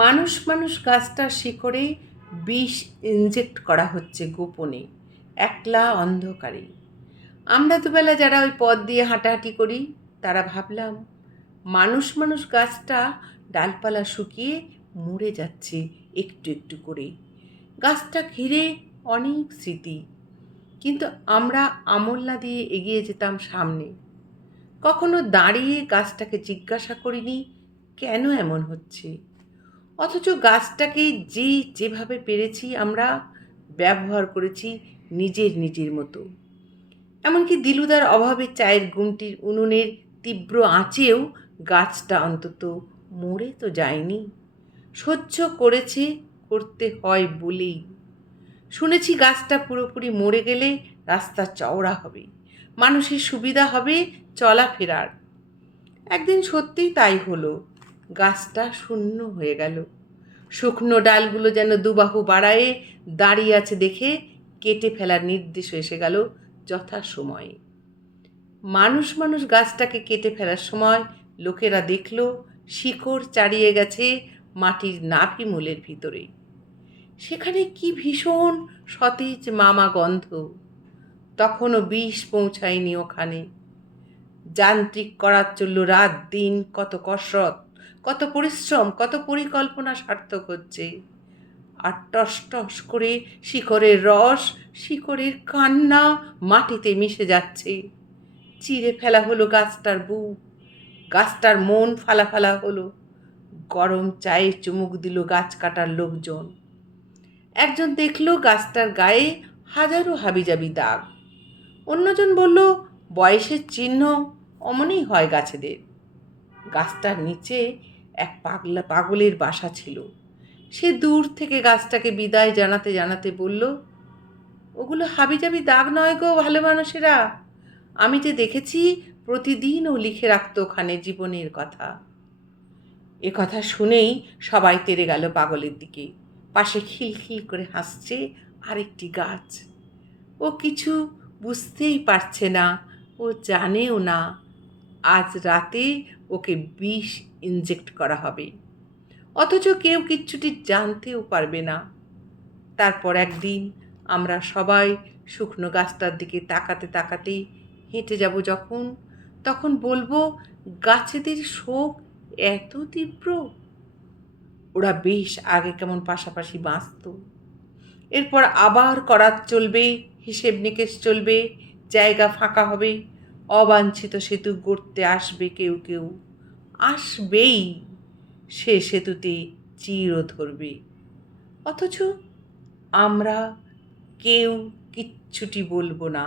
মানুষ মানুষ গাছটার শিকড়ে বিষ ইনজেক্ট করা হচ্ছে গোপনে, একলা অন্ধকারে। আমরা দুবেলা যারা ওই পথ দিয়ে হাঁটাহাঁটি করি, তারা ভাবলাম মানুষ মানুষ গাছটা ডালপালা শুকিয়ে মরে যাচ্ছে একটু একটু করে। গাছটা ঘিরে অনেক স্মৃতি, কিন্তু আমরা আমল না দিয়ে এগিয়ে যেতাম সামনে। কখনো দাঁড়িয়ে গাছটাকে জিজ্ঞাসা করিনি কেন এমন হচ্ছে। অথচ গাছটাকে যেভাবে পেরেছি আমরা ব্যবহার করেছি নিজের নিজের মতো। এমনকি দিলুদার অভাবে চায়ের গুমটির উনুনের তীব্র আঁচেও গাছটা অন্তত মরে তো যায়নি। সহ্য করেছে, করতে হয় বলেই। শুনেছি গাছটা পুরোপুরি মরে গেলে রাস্তা চওড়া হবে, মানুষের সুবিধা হবে চলাফেরার। একদিন সত্যিই তাই হলো। গাছটা শূন্য হয়ে গেল। শুকনো ডালগুলো যেন দুবাহু বাড়ায়ে দাঁড়িয়ে আছে দেখে কেটে ফেলার নির্দেশ এসে গেল যথাসময়ে। মানুষ মানুষ গাছটাকে কেটে ফেলার সময় লোকেরা দেখল শিকড় চারিয়ে গেছে মাটির নাভি মূলের ভিতরে। সেখানে কি ভীষণ সতেজ মামা গন্ধ। তখনও বিষ পৌঁছায়নি ওখানে। যান্ত্রিক করার জন্য রাত দিন কত কসরত, কত পরিশ্রম, কত পরিকল্পনা সার্থক হচ্ছে। আর টস টস করে শিকড়ের রস, শিকড়ের কান্না মাটিতে মিশে যাচ্ছে। চিরে ফেলা হলো গাছটার বুক, গাছটার মন ফালা ফালা হলো। গরম চায়ে চুমুক দিল গাছ কাটার লোকজন। একজন দেখল গাছটার গায়ে হাজারো হাবিজাবি দাগ। অন্যজন বলল বয়সের চিহ্ন, অমনই হয় গাছেদের। গাছটার নিচে এক পাগলের বাসা ছিল। সে দূর থেকে গাছটাকে বিদায় জানাতে জানাতে বলল, ওগুলো হাবিজাবি দাগ নয় গো ভালো মানুষেরা। আমি যে দেখেছি প্রতিদিন ও লিখে রাখতো ওখানে জীবনের কথা। এ কথা শুনেই সবাই তেড়ে গেল পাগলের দিকে। পাশে খিলখিল করে হাসছে আরেকটি গাছ। ও কিছু বুঝতেই পারছে না, ও জানেও না আজ রাতে ওকে বিষ ইনজেক্ট করা হবে। অথচ কেউ কিচ্ছুটি জানতেও পারবে না। তারপর একদিন আমরা সবাই শুকনো গাছটার দিকে তাকাতে তাকাতে হেঁটে যাব যখন, তখন বলবো গাছেদের শোক এত তীব্র। ওরা বেশ আগে কেমন পাশাপাশি বাঁচত। এরপর আবার করাত চলবে, হিসেব নিকেশ চলবে, জায়গা ফাঁকা হবে, অবাঞ্ছিত সেতু গড়তে আসবে কেউ কেউ। আসবেই, সে সেতুতে চিরও ধরবে। অথচ আমরা কেউ কিচ্ছুটি বলবো না।